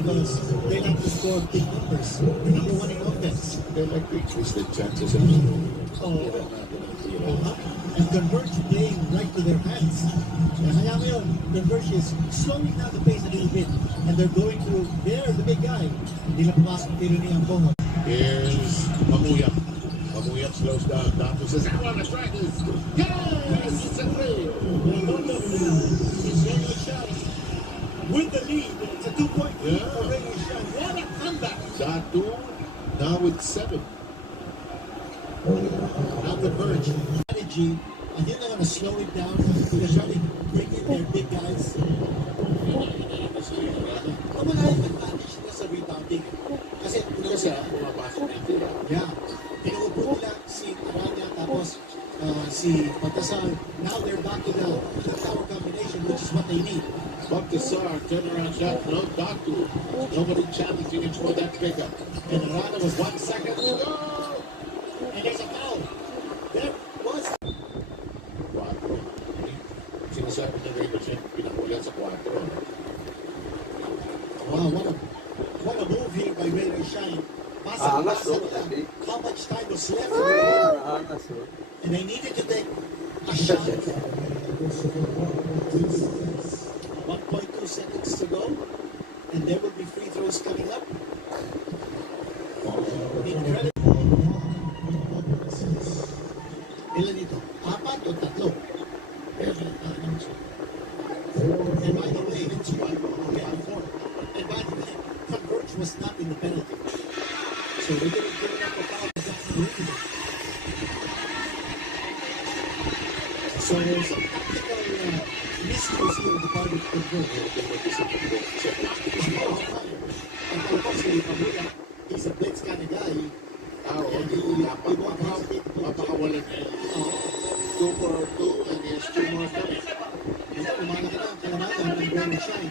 because they like to score big numbers. The number one in offense. They like to increase their chances of scoring. And Converge playing right to their hands. Kaya ngayon, Converge is slowing down the pace a little bit. And they're going to, they're the big guy. Hindi na pumasok tiro ni Ambongo. Here's Mamuyap. Mamuyap slows down. Dato says, I want to try this. Yes! It's a three. It's Radio Shine with the lead. It's a 2-point lead for Radio Shine. What a comeback. Dato now with 7. Now Converge strategy. I think they're going to slow it down. They're trying to bring in their big guys. Wala yung advantage nila sa rebounding. Kasi Pumapasok dito. yeah. Pinuupo nila si Aranya tapos si Patasar. Now they're back to the tower combination, which is what they need. Baltasar, turnaround shot, no Dato. Nobody challenging him for that pickup. And Arana was 1 second to go. And there's a foul. There was. 4. Sinasabi ng Raiders yung pinakulan sa 4. Wow, what a move here by Raider Shine. Pasa nila. How much time was left in the game? And they needed to take a shot. 1.2 seconds to go. And there will be free throws coming up. Incredible. Ilan ito? 4 o 3? And by the way, it's 1. Yeah, 4. And by the way, Converge was not in the penalty. So they didn't give it up a foul. So there's some tactical mysteries here with the part of Converge. And obviously, Pamuya, he's a blitz kind of guy. And he won't hesitate to Mapakawalan niya. 2 for 2 and he has 2 more coming. Ito, umalaki na ang kalamatan ng Raider Shine.